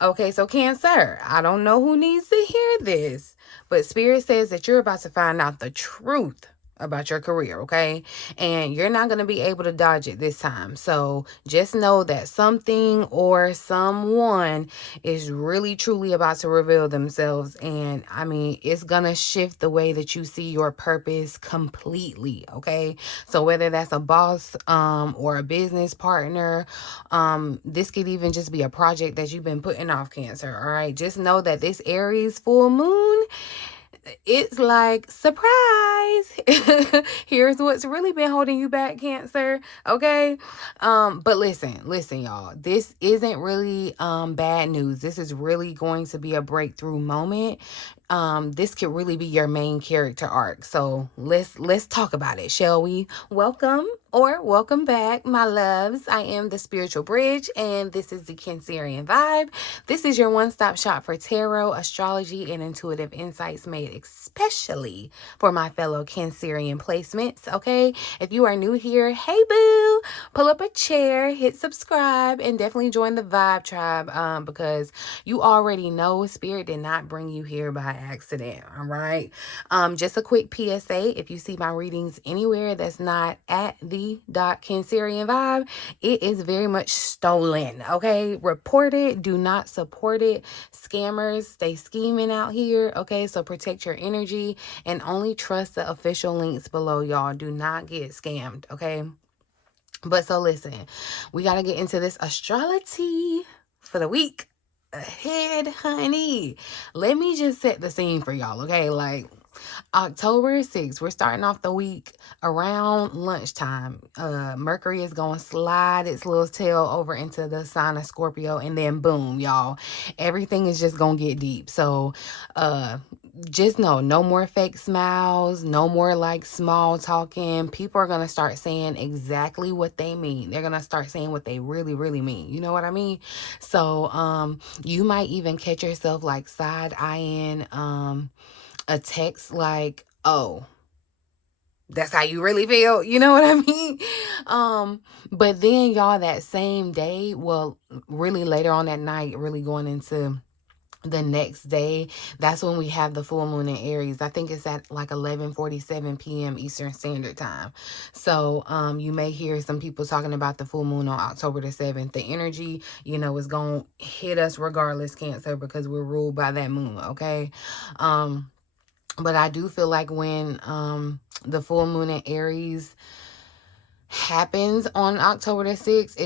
Okay, so Cancer, I don't know who needs to hear this, but Spirit says that you're about to find out the truth about your career, okay? And you're not going to be able to dodge it this time. So just know that something or someone is really truly about to reveal themselves. And I mean, it's going to shift the way that you see your purpose completely, okay? So whether that's a boss or a business partner, this could even just be a project that you've been putting off, Cancer. All right. Just know that this Aries full moon, it's like, surprise. Here's what's really been holding you back, Cancer. Okay. But listen, y'all. This isn't really bad news. This is really going to be a breakthrough moment. This could really be your main character arc. So let's talk about it, shall we? Welcome back, my loves. I am the Spiritual Bridge, and this is the Cancerian Vibe. This is your one-stop shop for tarot, astrology, and intuitive insights made especially for my fellow Cancerian placements, okay? If you are new here, hey boo, pull up a chair, hit subscribe, and definitely join the Vibe Tribe because you already know Spirit did not bring you here by accident, all right? Just a quick PSA, if you see my readings anywhere that's not at the Cancerian Vibe, it is very much stolen, okay? Report it. Do not support it. Scammers, stay scheming out here, okay? So protect your energy and only trust the official links below, y'all. Do not get scammed, okay? But so listen, we got to get into this astrology for the week ahead, honey. Let me just set the scene for y'all, okay? Like, October 6th, we're starting off the week around lunchtime. Mercury is going to slide its little tail over into the sign of Scorpio, and then boom, y'all, everything is just going to get deep. So, just know, no more fake smiles, no more like small talking. People are going to start saying exactly what they mean. They're going to start saying what they really, really mean. You know what I mean? So, you might even catch yourself like side-eyeing, a text like, oh, that's how you really feel. You know what I mean? But then y'all, that same day, well, really later on that night, really going into the next day, that's when we have the full moon in Aries. I think it's at like 11:47 p.m. Eastern Standard Time. So you may hear some people talking about the full moon on October the 7th. The energy, is going to hit us regardless, Cancer, because we're ruled by that moon, okay? But I do feel like when the full moon in Aries happens on October the 6th,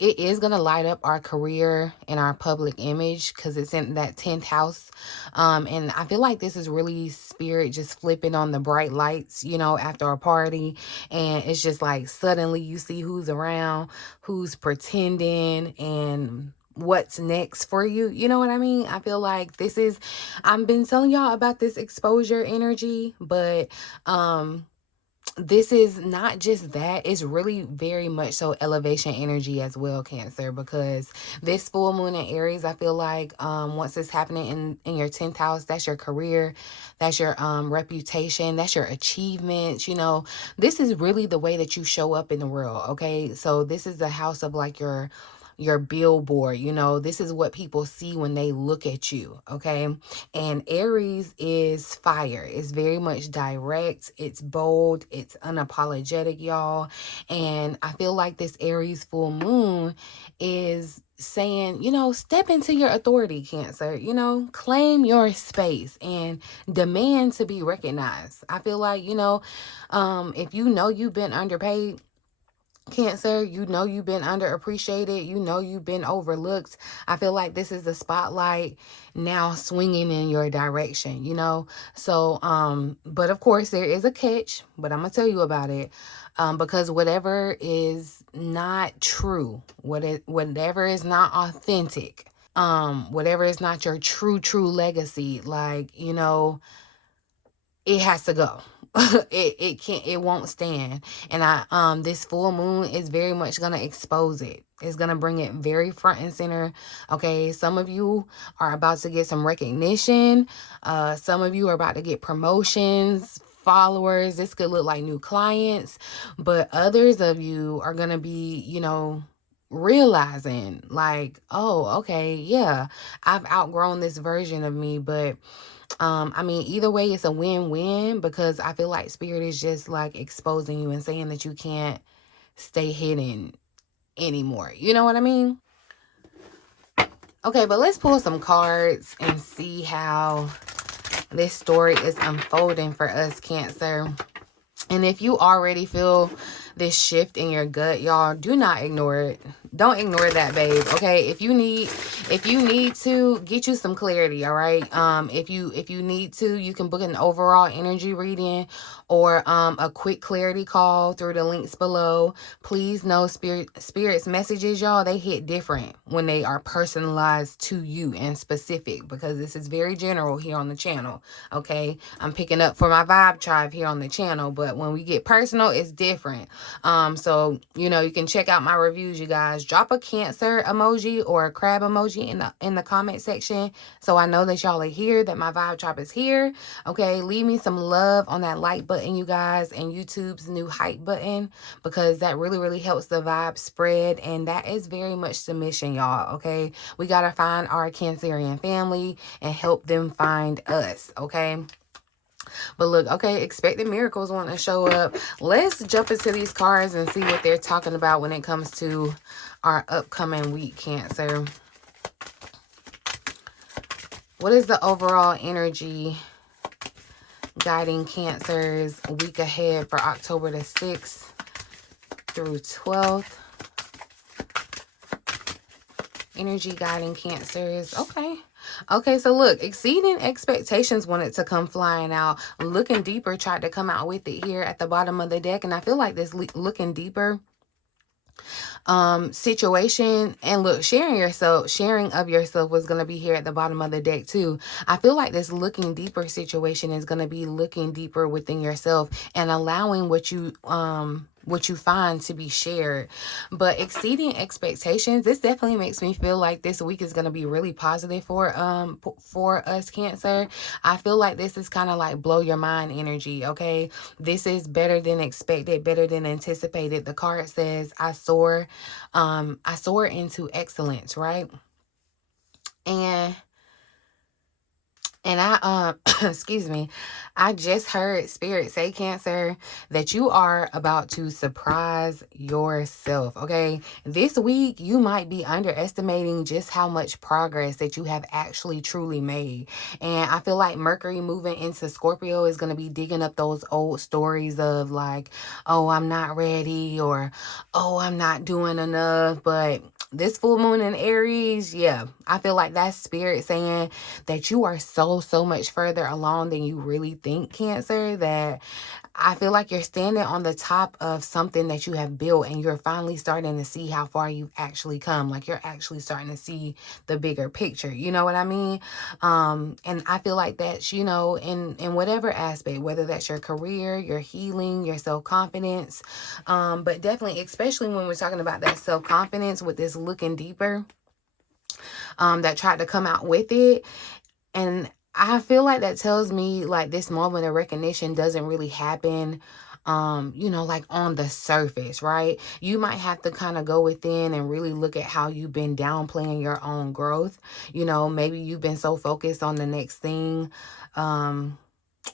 it is going to light up our career and our public image because it's in that 10th house. And I feel like this is really Spirit just flipping on the bright lights, after a party. And it's just like suddenly you see who's around, who's pretending, and what's next for you. You know what I mean? I feel like I've been telling y'all about this exposure energy, but this is not just that. It's really very much so elevation energy as well, Cancer, because this full moon in Aries, I feel like once it's happening in your 10th house, that's your career, that's your reputation, that's your achievements. This is really the way that you show up in the world, okay? So this is the house of like your billboard. This is what people see when they look at you, okay? And Aries is fire. It's very much direct, it's bold, it's unapologetic, y'all. And I feel like this Aries full moon is saying, step into your authority, Cancer. Claim your space and demand to be recognized. I feel like, if you've been underpaid, Cancer, you've been underappreciated, you've been overlooked. I feel like this is the spotlight now swinging in your direction, So, but of course there is a catch, but I'm gonna tell you about it. Because whatever is not true, whatever is not authentic, whatever is not your true legacy, like, it has to go. It won't stand. And this full moon is very much gonna expose it. It's gonna bring it very front and center. Okay, some of you are about to get some recognition. Some of you are about to get promotions, followers. This could look like new clients, but others of you are gonna be, realizing like, oh, okay, yeah, I've outgrown this version of me. But I mean, either way, it's a win-win, because I feel like spirit is just like exposing you and saying that you can't stay hidden anymore. You know what I mean? Okay, but let's pull some cards and see how this story is unfolding for us, Cancer. And if you already feel this shift in your gut, y'all, do not ignore it. Don't ignore that, babe. Okay, if you need to get you some clarity, all right. If you need to, you can book an overall energy reading or a quick clarity call through the links below. Please know spirit's messages, y'all, they hit different when they are personalized to you and specific, because this is very general here on the channel. Okay, I'm picking up for my vibe tribe here on the channel, but when we get personal, it's different. So you know, you can check out my reviews, you guys. Drop a Cancer emoji or a crab emoji in the comment section, so I know that y'all are here, that my vibe tribe is here. Okay, leave me some love on that like button, you guys, and YouTube's new hype button, because that really helps the vibe spread, and that is very much the mission, y'all. Okay, we gotta find our Cancerian family and help them find us. Okay, but look, okay, expected miracles want to show up. Let's jump into these cards and see what they're talking about when it comes to our upcoming week, Cancer. What is the overall energy guiding Cancer's week ahead for October the 6th through 12th? Energy guiding Cancers. Okay, so look, exceeding expectations wanted to come flying out. Looking deeper tried to come out with it here at the bottom of the deck, and I feel like this looking deeper situation, and look, sharing of yourself was going to be here at the bottom of the deck too. I feel like this looking deeper situation is going to be looking deeper within yourself and allowing what you find to be shared. But exceeding expectations, this definitely makes me feel like this week is going to be really positive for us, Cancer. I feel like this is kind of like blow your mind energy. Okay, this is better than expected, better than anticipated. The card says I soar into excellence, right? And I excuse me, I just heard spirit say, Cancer, that you are about to surprise yourself. Okay, this week you might be underestimating just how much progress that you have actually truly made. And I feel like Mercury moving into Scorpio is going to be digging up those old stories of like, oh, I'm not ready, or oh, I'm not doing enough. But this full moon in Aries, yeah, I feel like that's spirit saying that you are so much further along than you really think, Cancer, that I feel like you're standing on the top of something that you have built, and you're finally starting to see how far you've actually come. Like, you're actually starting to see the bigger picture. You know what I mean? And I feel like that's, you know, in whatever aspect, whether that's your career, your healing, your self-confidence, but definitely, especially when we're talking about that self-confidence with this looking deeper, that tried to come out with it. And I feel like that tells me like this moment of recognition doesn't really happen, you know, like on the surface, right? You might have to kind of go within and really look at how you've been downplaying your own growth. You know, maybe you've been so focused on the next thing,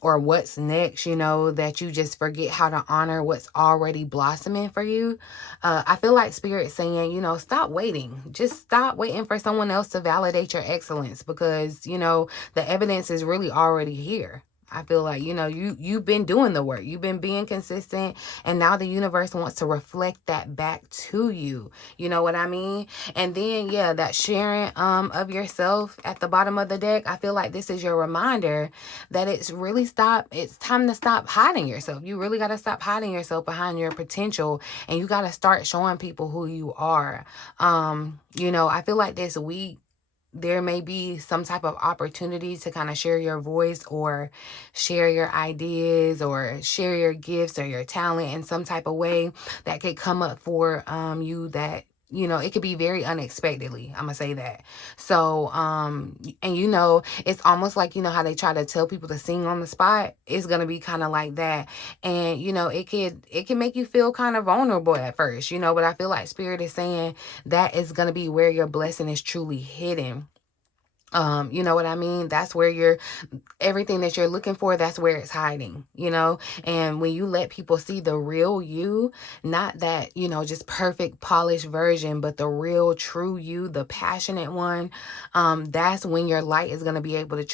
or what's next, you know, that you just forget how to honor what's already blossoming for you. I feel like spirit's saying, you know, stop waiting. Just stop waiting for someone else to validate your excellence, because, you know, the evidence is really already here. I feel like, you know, you've been doing the work. You've been being consistent, and now the universe wants to reflect that back to you. You know what I mean? And then, yeah, that sharing of yourself at the bottom of the deck, I feel like this is your reminder that it's time to stop hiding yourself. You really got to stop hiding yourself behind your potential, and you got to start showing people who you are. You know, I feel like this week there may be some type of opportunity to kind of share your voice, or share your ideas, or share your gifts or your talent in some type of way that could come up for you, that You know, it could be very unexpectedly. I'm gonna say that. So, and you know, it's almost like, you know, how they try to tell people to sing on the spot. It's gonna be kind of like that. And, you know, it can make you feel kind of vulnerable at first, you know, but I feel like Spirit is saying that is gonna be where your blessing is truly hidden. You know what I mean? That's where everything that you're looking for, that's where it's hiding, you know? And when you let people see the real you, not that, you know, just perfect polished version, but the real true you, the passionate one, that's when your light is going to be able to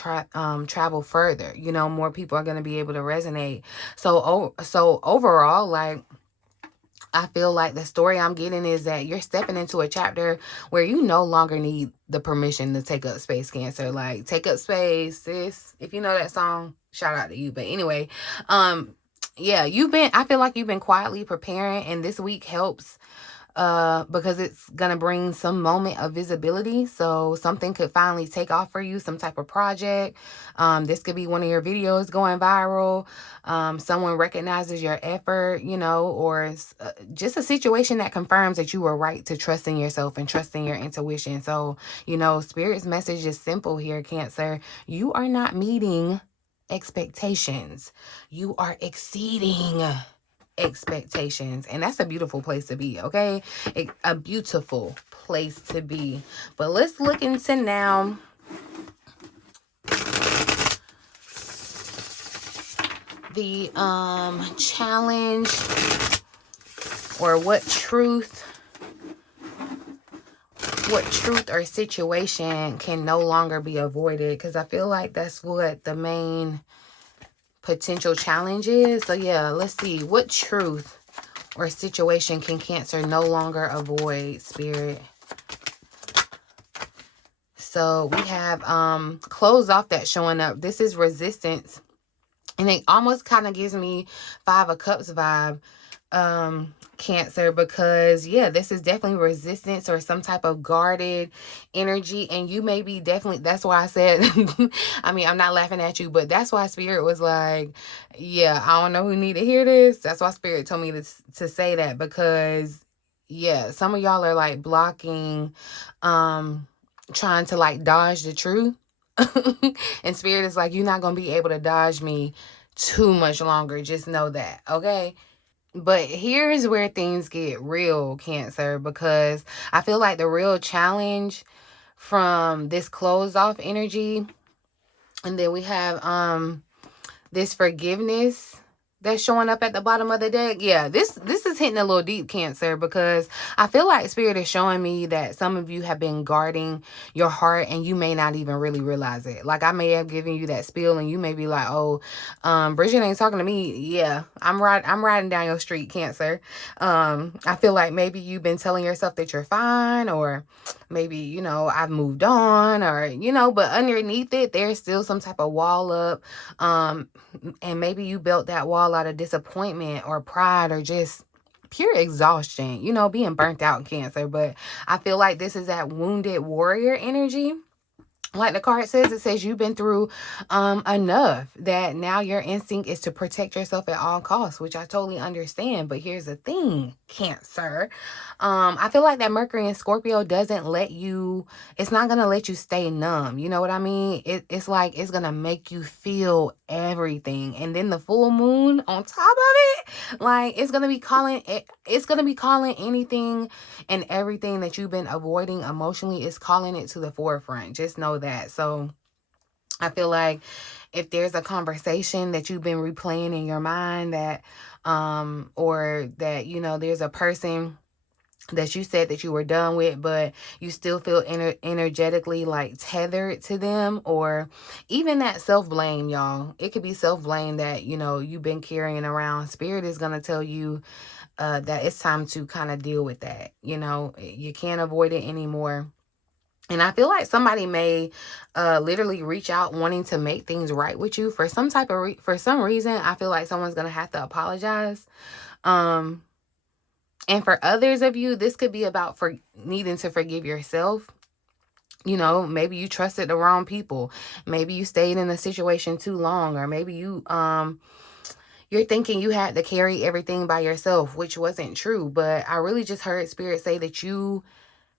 travel further. You know, more people are going to be able to resonate. So overall, like, I feel like the story I'm getting is that you're stepping into a chapter where you no longer need the permission to take up space, Cancer. Like, take up space, sis. If you know that song, shout out to you. But anyway, yeah, I feel like you've been quietly preparing, and this week helps because it's gonna bring some moment of visibility. So something could finally take off for you, some type of project. This could be one of your videos going viral. Someone recognizes your effort, you know, or just a situation that confirms that you were right to trust in yourself and trust in your intuition. So, you know, Spirit's message is simple here, Cancer. You are not meeting expectations. You are exceeding expectations, and that's a beautiful place to be. Okay, a beautiful place to be. But let's look into now the challenge, or what truth or situation can no longer be avoided, because I feel like that's what the main potential challenge is. So yeah, let's see, what truth or situation can Cancer no longer avoid, Spirit? So we have closed off that showing up. This is resistance. And it almost kind of gives me Five of Cups vibe, Cancer, because yeah, this is definitely resistance or some type of guarded energy. And you may be definitely, that's why I said, I mean, I'm not laughing at you, but that's why Spirit was like, yeah, I don't know who need to hear this. That's why Spirit told me to say that, because yeah, some of y'all are like blocking, trying to like dodge the truth. And Spirit is like, you're not going to be able to dodge me too much longer. Just know that, okay? But here's where things get real, Cancer, because I feel like the real challenge from this closed off energy, and then we have this forgiveness that's showing up at the bottom of the deck. Yeah, this is hitting a little deep, Cancer, because I feel like Spirit is showing me that some of you have been guarding your heart, and you may not even really realize it. Like, I may have given you that spiel, and you may be like, oh, Bridget ain't talking to me. Yeah, I'm riding down your street, Cancer. I feel like maybe you've been telling yourself that you're fine, or maybe, you know, I've moved on, or, you know, but underneath it, there's still some type of wall up. And maybe you built that wall out of disappointment or pride or just pure exhaustion, you know, being burnt out, Cancer. But I feel like this is that wounded warrior energy. Like the card says, it says you've been through enough that now your instinct is to protect yourself at all costs, which I totally understand. But here's the thing, Cancer. I feel like that Mercury in Scorpio doesn't let you, it's not going to let you stay numb. You know what I mean? It's like it's going to make you feel everything. And then the full moon on top of it, like it's going to be calling it, it's going to be calling anything and everything that you've been avoiding emotionally, is calling it to the forefront. Just know that. So I feel like if there's a conversation that you've been replaying in your mind, that or that, you know, there's a person that you said that you were done with, but you still feel energetically like tethered to them, or even that self-blame, y'all. It could be self-blame that, you know, you've been carrying around. Spirit is going to tell you that it's time to kind of deal with that. You know, you can't avoid it anymore. And I feel like somebody may literally reach out wanting to make things right with you for some type of for some reason. I feel like someone's going to have to apologize. And for others of you, this could be about needing to forgive yourself. You know, maybe you trusted the wrong people. Maybe you stayed in a situation too long, or maybe you you're thinking you had to carry everything by yourself, which wasn't true. But I really just heard Spirit say that you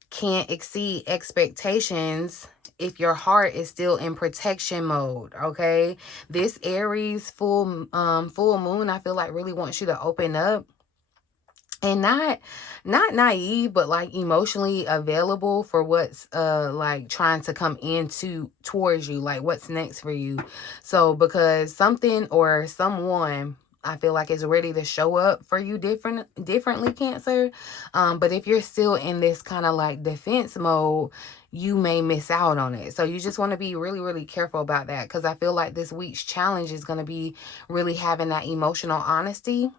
can't exceed expectations if your heart is still in protection mode. Okay, this Aries full moon, I feel like really wants you to open up and not naive, but like emotionally available for what's like trying to come into towards you, like what's next for you. So because something or someone, I feel like, is ready to show up for you differently, Cancer. But if you're still in this kind of like defense mode, you may miss out on it. So you just want to be really, really careful about that, because I feel like this week's challenge is going to be really having that emotional honesty.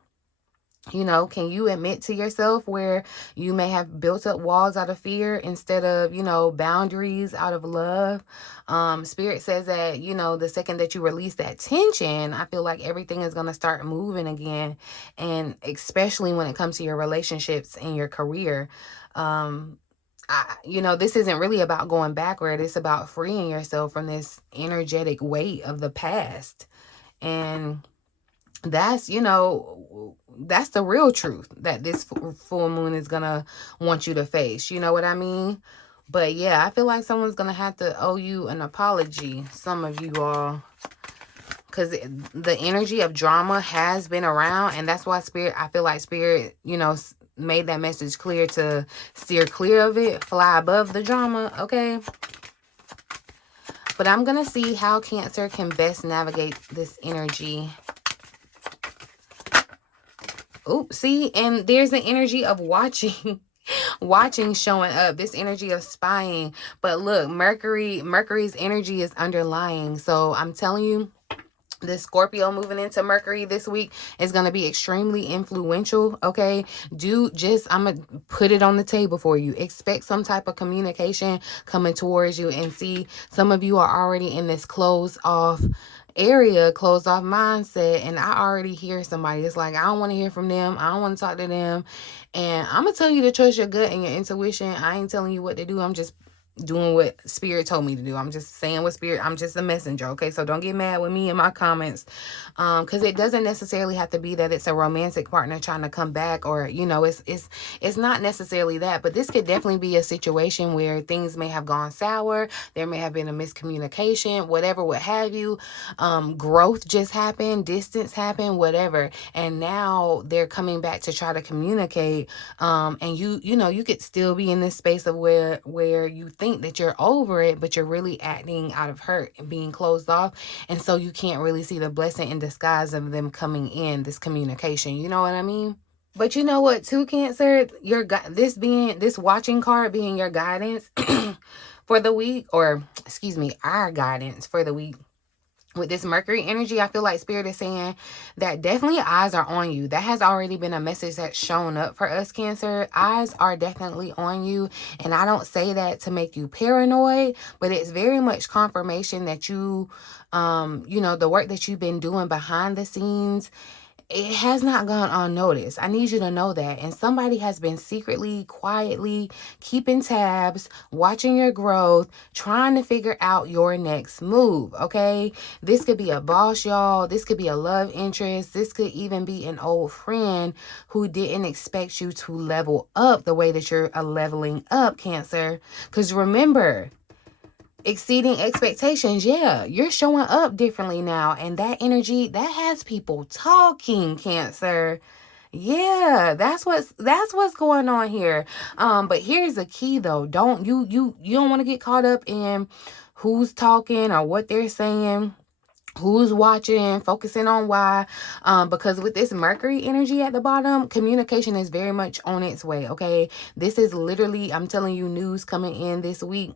You know, can you admit to yourself where you may have built up walls out of fear instead of, you know, boundaries out of love? Spirit says that, you know, the second that you release that tension, I feel like everything is going to start moving again. And especially when it comes to your relationships and your career. You know, this isn't really about going backward. It's about freeing yourself from this energetic weight of the past. And that's, you know, that's the real truth that this full moon is gonna want you to face. You know what I mean? But yeah, I feel like someone's gonna have to owe you an apology, some of you all, because the energy of drama has been around. And that's why Spirit, I feel like Spirit, you know, made that message clear to steer clear of it, fly above the drama. Okay, but I'm gonna see how Cancer can best navigate this energy. Oh, see, and there's an energy of watching, watching showing up. This energy of spying. But look, Mercury's energy is underlying. So I'm telling you, this Scorpio moving into Mercury this week is going to be extremely influential. Okay, I'm gonna put it on the table for you. Expect some type of communication coming towards you, and see, some of you are already in this closed off mindset, and I already hear somebody. It's like, I don't want to hear from them, I don't want to talk to them. And I'm gonna tell you to trust your gut and your intuition. I ain't telling you what to do. I'm just doing what Spirit told me to do. I'm just saying what Spirit, I'm just a messenger. Okay, so don't get mad with me in my comments, because it doesn't necessarily have to be that it's a romantic partner trying to come back, or, you know, it's not necessarily that. But this could definitely be a situation where things may have gone sour, there may have been a miscommunication, whatever, what have you. Growth just happened, distance happened, whatever, and now they're coming back to try to communicate. And you know, you could still be in this space of where you think that you're over it, but you're really acting out of hurt and being closed off. And so you can't really see the blessing in disguise of them coming in, this communication. You know what I mean? But you know what, too, Cancer? This watching card being your guidance for the week, or excuse me, our guidance for the week. With this Mercury energy, I feel like Spirit is saying that definitely eyes are on you. That has already been a message that's shown up for us, Cancer. Eyes are definitely on you. And I don't say that to make you paranoid, but it's very much confirmation that you know, the work that you've been doing behind the scenes, it has not gone unnoticed. I need you to know that. And somebody has been secretly, quietly keeping tabs, watching your growth, trying to figure out your next move. Okay, this could be a boss, y'all. This could be a love interest. This could even be an old friend who didn't expect you to level up the way that you're leveling up, Cancer. Because remember, exceeding expectations, yeah, you're showing up differently now, and that energy, that has people talking, Cancer. Yeah, that's what's going on here. But here's the key, though. You don't want to get caught up in who's talking or what they're saying, who's watching, focusing on why. Because with this Mercury energy at the bottom, communication is very much on its way. Okay, this is literally, I'm telling you, news coming in this week.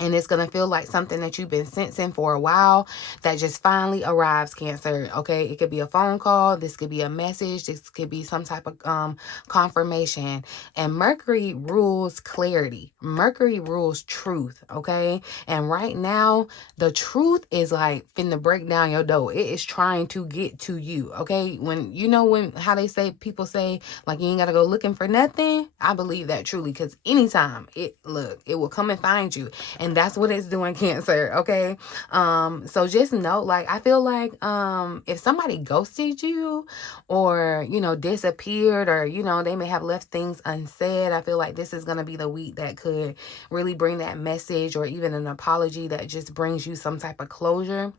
And it's going to feel like something that you've been sensing for a while that just finally arrives, Cancer. Okay, it could be a phone call. This could be a message. This could be some type of confirmation. And Mercury rules clarity. Mercury rules truth. Okay, and right now, the truth is like finna break down your door. It is trying to get to you. Okay, when how they say, people say, like, you ain't got to go looking for nothing. I believe that truly, because anytime it will come and find you. And that's what it's doing, Cancer, okay? So just know, like, I feel like if somebody ghosted you or, disappeared, or, they may have left things unsaid, I feel like this is going to be the week that could really bring that message or even an apology that just brings you some type of closure.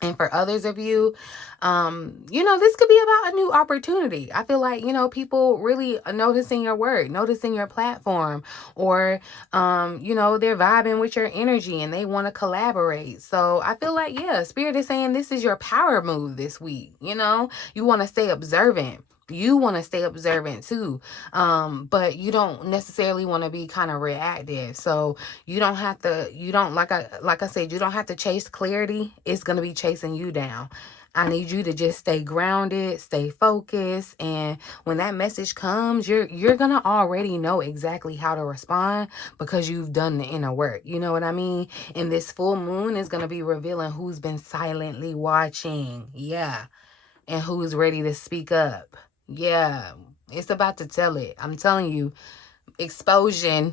And for others of you, this could be about a new opportunity. I feel like, people really noticing your work, noticing your platform, or, they're vibing with your energy and they want to collaborate. So I feel like, yeah, Spirit is saying this is your power move this week. You want to stay observant. You want to stay observant too. But you don't necessarily want to be kind of reactive. So you don't have to, like I said, you don't have to chase clarity. It's going to be chasing you down. I need you to just stay grounded, stay focused, and when that message comes, you're going to already know exactly how to respond because you've done the inner work. You know what I mean? And this full moon is going to be revealing who's been silently watching. Yeah. And who's ready to speak up. Yeah. It's about to tell it. I'm telling you. Exposure.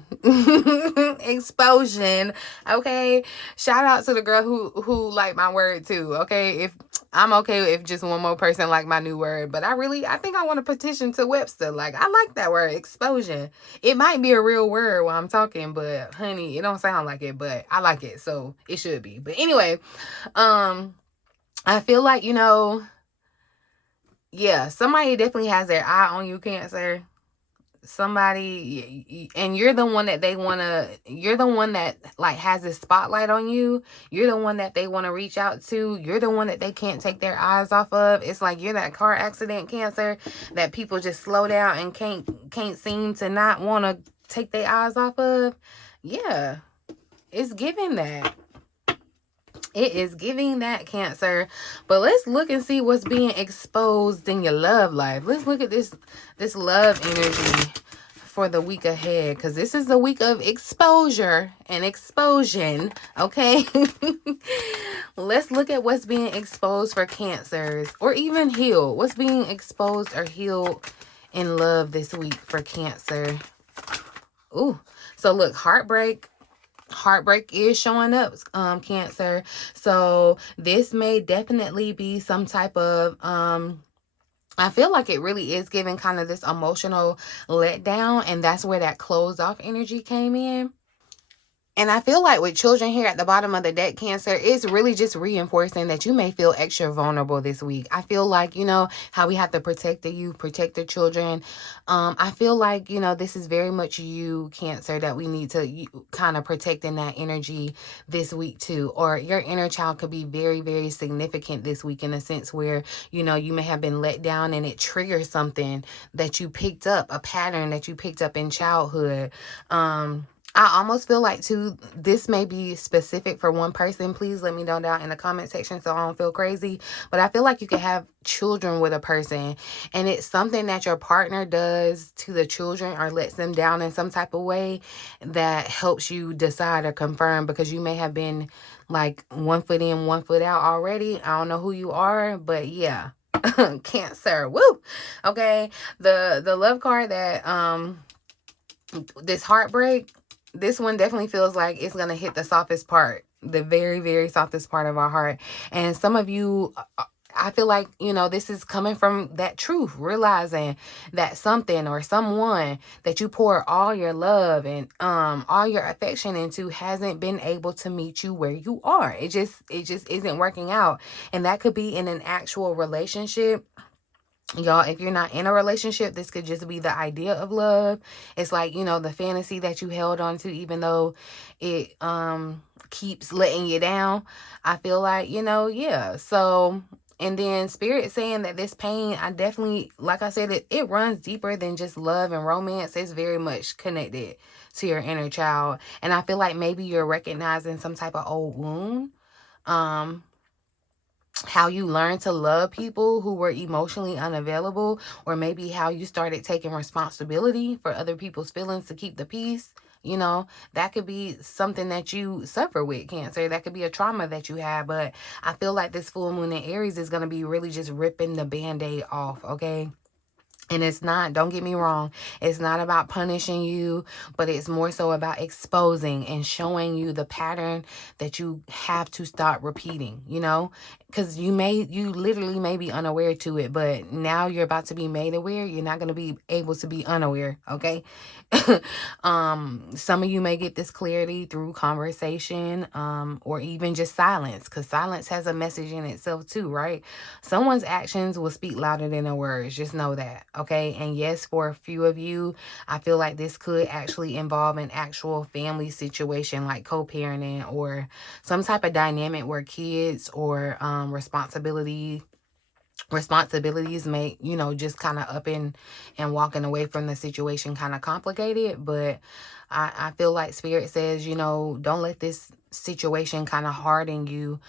Exposure. Okay. Shout out to the girl who liked my word too. Okay. If I'm okay if just one more person like my new word, but I think I want to petition to Webster. Like, I like that word, exposure. It might be a real word while I'm talking, but honey, it don't sound like it, but I like it, so it should be. But anyway, I feel like, yeah, somebody definitely has their eye on you, Cancer. Somebody, and you're the one that you're the one that like has this spotlight on you. You're the one that they want to reach out to. You're the one that they can't take their eyes off of. It's like you're that car accident, Cancer, that people just slow down and can't seem to not want to take their eyes off of. Yeah, it's giving that. It is giving that, Cancer. But let's look and see what's being exposed in your love life. Let's look at this love energy for the week ahead, because this is the week of exposure and explosion. Okay. Let's look at what's being exposed for Cancers, or even healed. What's being exposed or healed in love this week for Cancer. Ooh. So look, heartbreak is showing up, Cancer. So this may definitely be some type of I feel like it really is giving kind of this emotional letdown, and that's where that closed off energy came in. And I feel like with children here at the bottom of the deck, Cancer, it's really just reinforcing that you may feel extra vulnerable this week. I feel like, how we have to protect the youth, protect the children. I feel like, this is very much you, Cancer, that we need to kind of protect in that energy this week too. Or your inner child could be very, very significant this week in a sense where, you may have been let down and it triggers something that you picked up, a pattern that you picked up in childhood. I almost feel like, too, this may be specific for one person. Please let me know down in the comment section so I don't feel crazy. But I feel like you can have children with a person, and it's something that your partner does to the children or lets them down in some type of way that helps you decide or confirm, because you may have been like 1 foot in, 1 foot out already. I don't know who you are, but yeah. Cancer. Woo. Okay. The love card that this heartbreak, this one definitely feels like it's going to hit the softest part, the very, very softest part of our heart. And some of you, I feel like, this is coming from that truth, realizing that something or someone that you pour all your love and all your affection into hasn't been able to meet you where you are. It just isn't working out. And that could be in an actual relationship. Y'all, if you're not in a relationship, this could just be the idea of love. It's like, the fantasy that you held on to, even though it keeps letting you down. I feel like, yeah. So, and then Spirit saying that this pain, I definitely, like I said, it runs deeper than just love and romance. It's very much connected to your inner child. And I feel like maybe you're recognizing some type of old wound. How you learned to love people who were emotionally unavailable, or maybe how you started taking responsibility for other people's feelings to keep the peace. That could be something that you suffer with, Cancer. That could be a trauma that you have. But I feel like this full moon in Aries is going to be really just ripping the Band-Aid off, okay? And it's not, don't get me wrong, it's not about punishing you, but it's more so about exposing and showing you the pattern that you have to start repeating, you know? Because you literally may be unaware to it, but now you're about to be made aware. You're not going to be able to be unaware, okay? Some of you may get this clarity through conversation, or even just silence, because silence has a message in itself too, right? Someone's actions will speak louder than their words. Just know that, okay? And yes, for a few of you, I feel like this could actually involve an actual family situation, like co-parenting or some type of dynamic where kids or responsibilities make, you know, just kind of up and walking away from the situation kind of complicated. But I feel like Spirit says, you know, don't let this situation kind of harden you,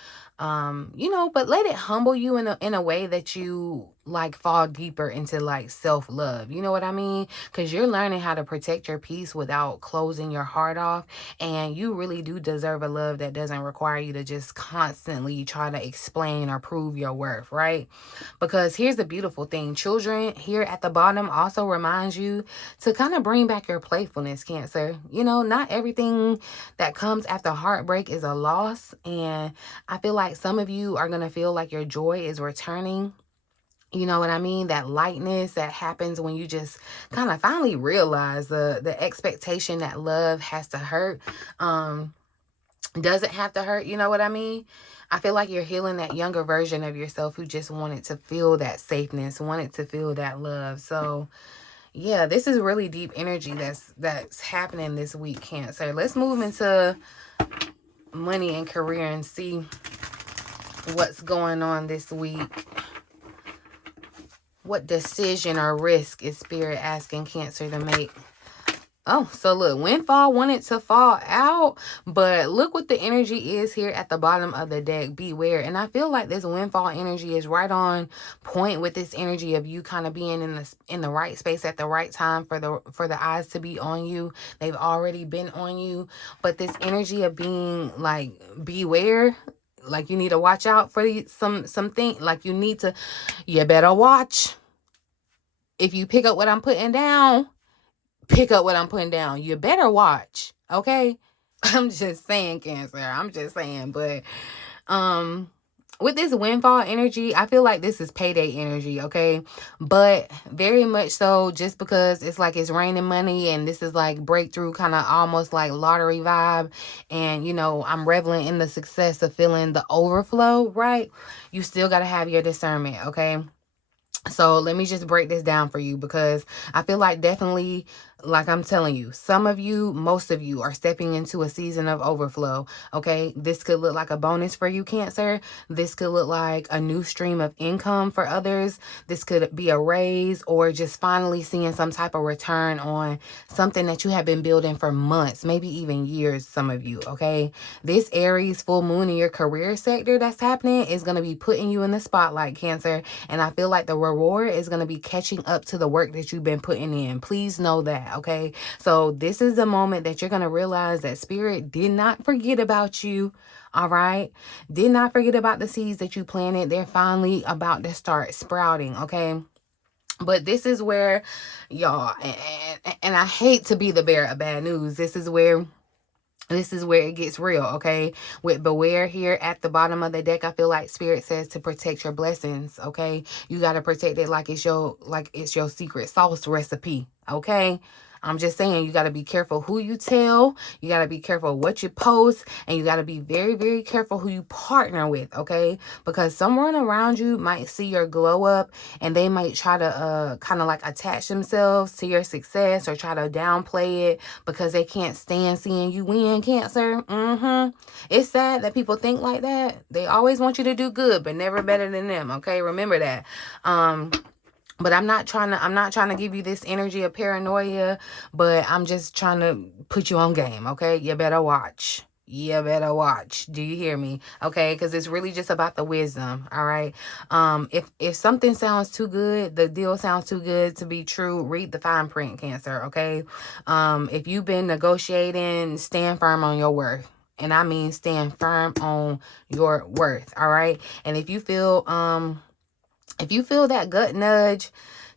you know, but let it humble you in a way that you like fall deeper into like self-love. You know what I mean? Because you're learning how to protect your peace without closing your heart off. And you really do deserve a love that doesn't require you to just constantly try to explain or prove your worth, right? Because here's the beautiful thing. Children here at the bottom also reminds you to kind of bring back your playfulness, Cancer. You know, not everything that comes after heartbreak is a loss. And I feel like some of you are going to feel like your joy is returning. You know what I mean? That lightness that happens when you just kind of finally realize the expectation that love has to hurt. Doesn't have to hurt, you know what I mean? I feel like you're healing that younger version of yourself who just wanted to feel that safeness, wanted to feel that love. So yeah, this is really deep energy that's happening this week, Cancer. Let's move into money and career and see what's going on this week. What decision or risk is Spirit asking Cancer to make? Oh, so look, Windfall wanted to fall out, but look what the energy is here at the bottom of the deck. Beware. And I feel like this Windfall energy is right on point with this energy of you kind of being in the right space at the right time for the eyes to be on you. They've already been on you, but this energy of being like beware, like you need to watch out for something, like you better watch. If you pick up what I'm putting down, pick up what I'm putting down. You better watch, okay? I'm just saying, Cancer. I'm just saying. But with this Windfall energy, I feel like this is payday energy, okay? But very much so, just because it's like it's raining money and this is like breakthrough, kind of almost like lottery vibe. And, you know, I'm reveling in the success of feeling the overflow, right? You still got to have your discernment, okay? So let me just break this down for you, because I feel like definitely, like I'm telling you, some of you, most of you are stepping into a season of overflow. Okay. This could look like a bonus for you, Cancer. This could look like a new stream of income for others. This could be a raise, or just finally seeing some type of return on something that you have been building for months, maybe even years, some of you. Okay. This Aries full moon in your career sector that's happening is going to be putting you in the spotlight, Cancer. And I feel like the reward is going to be catching up to the work that you've been putting in. Please know that, okay? So this is the moment that you're going to realize that Spirit did not forget about you, all right? Did not forget about the seeds that you planted. They're finally about to start sprouting, okay? But this is where, y'all, and I hate to be the bearer of bad news. This is where it gets real, okay? With beware here at the bottom of the deck, I feel like Spirit says to protect your blessings, okay? You got to protect it like it's your secret sauce recipe, okay? I'm just saying, you got to be careful who you tell. You got to be careful what you post. And you got to be very, very careful who you partner with, okay? Because someone around you might see your glow up and they might try to kind of like attach themselves to your success or try to downplay it because they can't stand seeing you win, Cancer. It's sad that people think like that. They always want you to do good, but never better than them, okay? Remember that. But I'm not trying to give you this energy of paranoia, but I'm just trying to put you on game, okay? You better watch. You better watch. Do you hear me? Okay, because it's really just about the wisdom, all right? If something sounds too good, the deal sounds too good to be true, read the fine print, Cancer, okay? If you've been negotiating, stand firm on your worth. And I mean stand firm on your worth, all right? And if you feel If you feel that gut nudge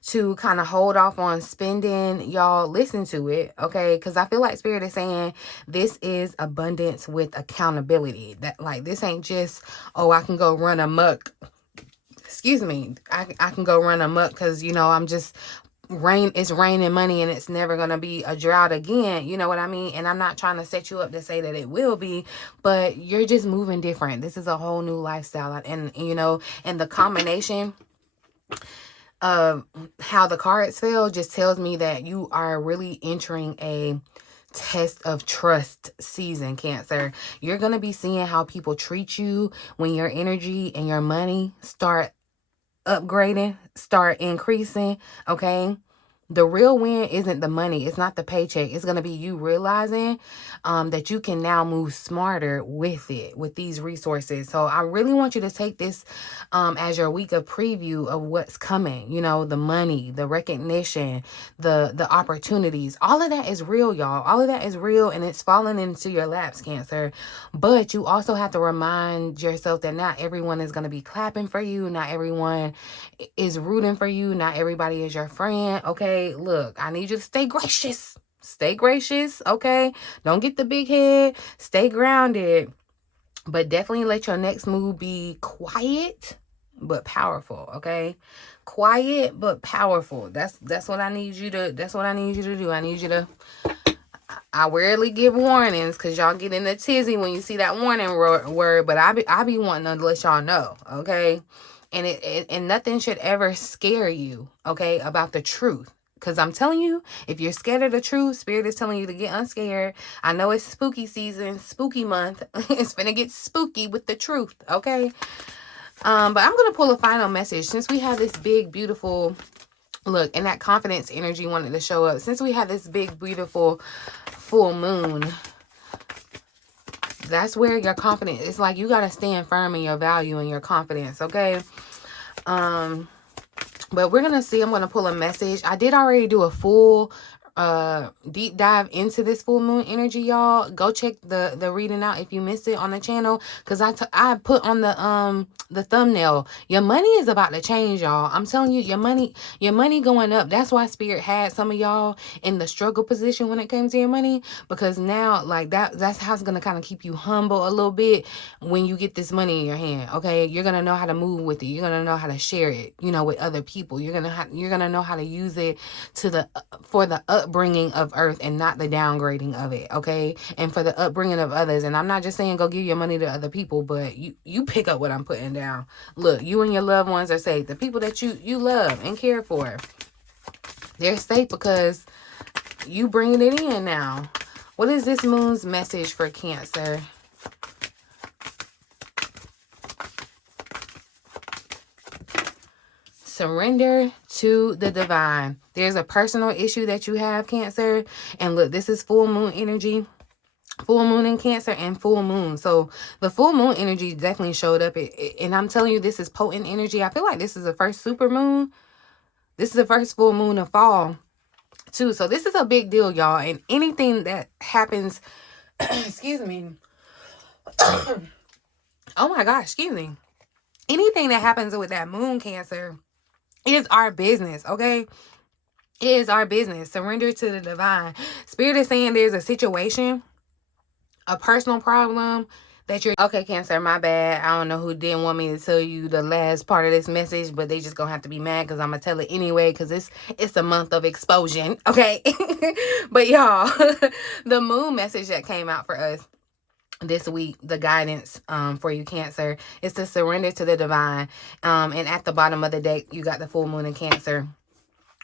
to kind of hold off on spending, y'all listen to it, okay? Because I feel like Spirit is saying this is abundance with accountability. That, like, this ain't just, oh, I can go run amok. Excuse me. I can go run amok because, you know, I'm just it's raining money and it's never gonna be a drought again, you know what I mean? And I'm not trying to set you up to say that it will be, but you're just moving different. This is a whole new lifestyle, and you know, and the combination of how the cards fell just tells me that you are really entering a test of trust season, Cancer. You're gonna be seeing how people treat you when your energy and your money start upgrading, start increasing, okay? The real win isn't the money. It's not the paycheck. It's going to be you realizing that you can now move smarter with it, with these resources. So I really want you to take this as your week of preview of what's coming. You know, the money, the recognition, the opportunities. All of that is real, y'all. All of that is real, and it's falling into your laps, Cancer. But you also have to remind yourself that not everyone is going to be clapping for you. Not everyone is rooting for you. Not everybody is your friend, okay? Look, I need you to stay gracious. Stay gracious, okay? Don't get the big head. Stay grounded. But definitely let your next move be quiet but powerful, okay? Quiet but powerful. That's what I need you to do. I need you to, I rarely give warnings because y'all get in a tizzy when you see that warning word, but I be wanting to let y'all know, okay? And nothing should ever scare you, okay, about the truth. Because I'm telling you, if you're scared of the truth, Spirit is telling you to get unscared. I know it's spooky season, spooky month. It's gonna get spooky with the truth, okay? But I'm going to pull a final message. Since we have this big, beautiful, look, and that confidence energy wanted to show up. Since we have this big, beautiful full moon, that's where your confidence, it's like you got to stand firm in your value and your confidence, okay? But we're going to see, I'm going to pull a message. I did already do a full deep dive into this full moon energy, y'all. Go check the reading out if you missed it on the channel, because I put on the thumbnail, your money is about to change, y'all. I'm telling you, your money going up. That's why Spirit had some of y'all in the struggle position when it came to your money, because now, like, that's how it's gonna kind of keep you humble a little bit when you get this money in your hand, okay? You're gonna know how to move with it. You're gonna know how to share it, you know, with other people. You're gonna know how to use it for the upbringing of earth and not the downgrading of it, okay? And for the upbringing of others. And I'm not just saying go give your money to other people, but you pick up what I'm putting down. Look, you and your loved ones are safe. The people that you love and care for, they're safe because you bringing it in now. What is this moon's message for Cancer? Surrender to the divine. There's a personal issue that you have, Cancer. And look, this is full moon energy. Full moon in Cancer and full moon. So the full moon energy definitely showed up. And I'm telling you, this is potent energy. I feel like this is the first super moon. This is the first full moon of fall too. So this is a big deal, y'all. And anything that happens, excuse me. Oh my gosh, excuse me. Anything that happens with that moon, Cancer, is our business, okay? It is our business. Surrender to the divine. Spirit is saying there's a situation, a personal problem that you're... Okay, Cancer, my bad. I don't know who didn't want me to tell you the last part of this message, but they just gonna have to be mad because I'm gonna tell it anyway, because it's a month of explosion, okay? But y'all, the moon message that came out for us this week, the guidance for you, Cancer, is to surrender to the divine. And at the bottom of the deck, you got the full moon in Cancer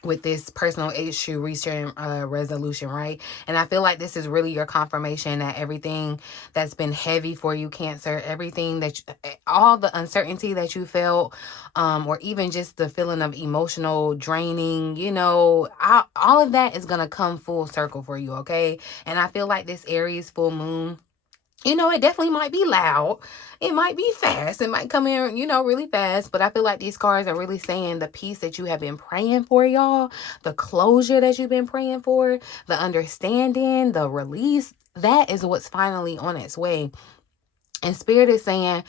with this personal issue reaching resolution, right? And I feel like this is really your confirmation that everything that's been heavy for you, Cancer, everything that all the uncertainty that you felt, or even just the feeling of emotional draining, you know, all of that is gonna come full circle for you, okay? And I feel like this Aries full moon, you know, it definitely might be loud. It might be fast. It might come in, you know, really fast. But I feel like these cards are really saying the peace that you have been praying for, y'all. The closure that you've been praying for. The understanding. The release. That is what's finally on its way. And Spirit is saying,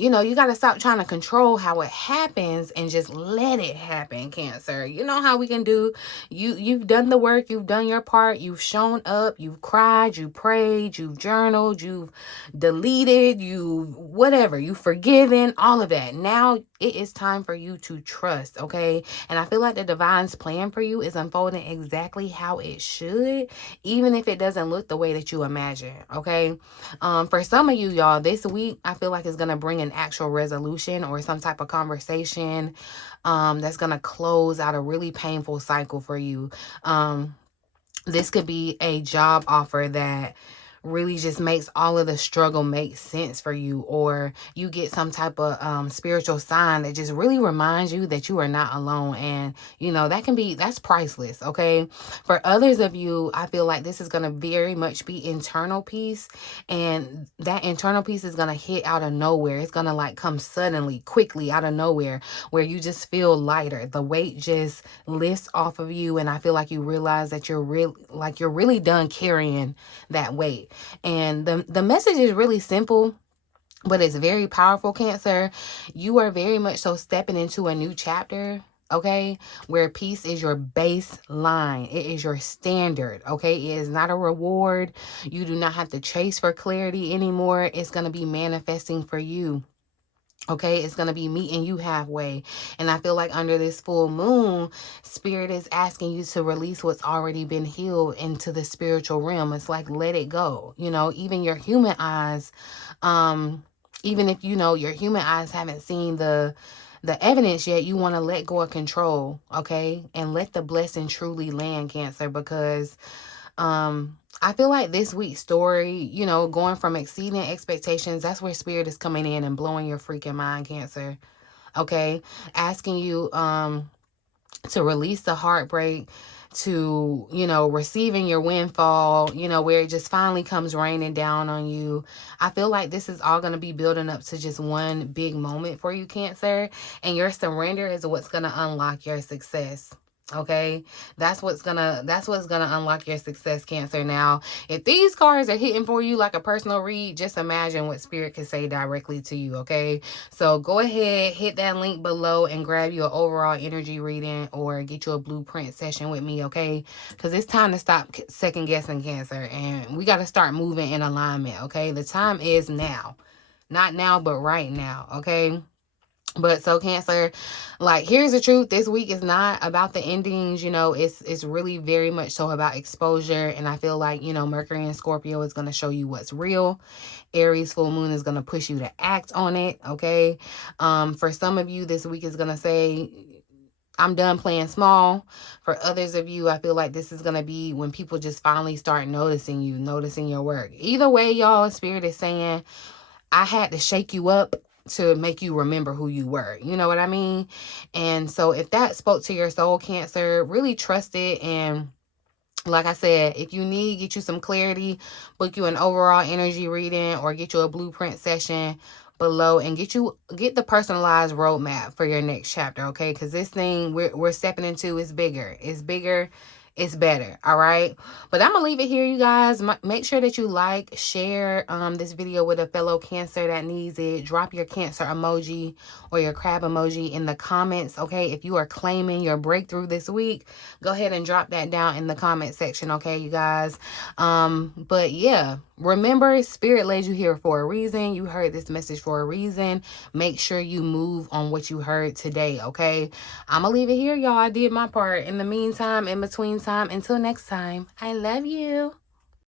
you got to stop trying to control how it happens and just let it happen, Cancer. You know how we can do. You've done the work, you've done your part, you've shown up, you've cried, you prayed, you've journaled, you've deleted, you whatever, you've forgiven, all of that. Now it is time for you to trust, okay? And I feel like the divine's plan for you is unfolding exactly how it should, even if it doesn't look the way that you imagine, okay? For some of you, y'all, this week, I feel like it's going to bring an actual resolution or some type of conversation that's going to close out a really painful cycle for you. This could be a job offer that really just makes all of the struggle make sense for you, or you get some type of spiritual sign that just really reminds you that you are not alone. And that's priceless, okay? For others of you, I feel like this is going to very much be internal peace, and that internal peace is going to hit out of nowhere. It's going to like come suddenly, quickly out of nowhere, where you just feel lighter. The weight just lifts off of you, and I feel like you realize that you're really done carrying that weight. And the message is really simple, but it's very powerful, Cancer. You are very much so stepping into a new chapter, okay, where peace is your baseline. It is your standard, okay? It is not a reward. You do not have to chase for clarity anymore. It's going to be manifesting for you. Okay, it's going to be meeting you halfway. And I feel like under this full moon, Spirit is asking you to release what's already been healed into the spiritual realm. It's like, let it go. Even your human eyes, even if, your human eyes haven't seen the evidence yet, you want to let go of control, okay? And let the blessing truly land, Cancer, because I feel like this week's story, going from exceeding expectations, that's where Spirit is coming in and blowing your freaking mind, Cancer. Okay? Asking you to release the heartbreak, to, receiving your windfall, where it just finally comes raining down on you. I feel like this is all going to be building up to just one big moment for you, Cancer. And your surrender is what's going to unlock your success. Okay, that's what's gonna unlock your success, Cancer. Now, if these cards are hitting for you like a personal read, just imagine what Spirit can say directly to you. Okay, so go ahead, hit that link below and grab you an overall energy reading or get you a blueprint session with me. Okay, because it's time to stop second guessing, Cancer, and we got to start moving in alignment. Okay, the time is now, not now, but right now. Okay. But so, Cancer, like, here's the truth. This week is not about the endings. It's really very much so about exposure. And I feel like, Mercury and Scorpio is going to show you what's real. Aries Full Moon is going to push you to act on it. Okay. For some of you, this week is going to say, I'm done playing small. For others of you, I feel like this is going to be when people just finally start noticing you, noticing your work. Either way, y'all, Spirit is saying, I had to shake you up to make you remember who you were. You know what I mean? And so if that spoke to your soul, Cancer, really trust it. And like I said, if you need, get you some clarity, book you an overall energy reading or get you a blueprint session below and get the personalized roadmap for your next chapter. Okay. Cause this thing we're stepping into is bigger. It's better. All right. But I'm going to leave it here, you guys. Make sure that you like, share this video with a fellow Cancer that needs it. Drop your Cancer emoji or your crab emoji in the comments. Okay. If you are claiming your breakthrough this week, go ahead and drop that down in the comment section. Okay, you guys. But yeah, remember, Spirit led you here for a reason. You heard this message for a reason. Make sure you move on what you heard today. Okay. I'm going to leave it here, y'all. I did my part. In the meantime, in between time, until next time, I love you.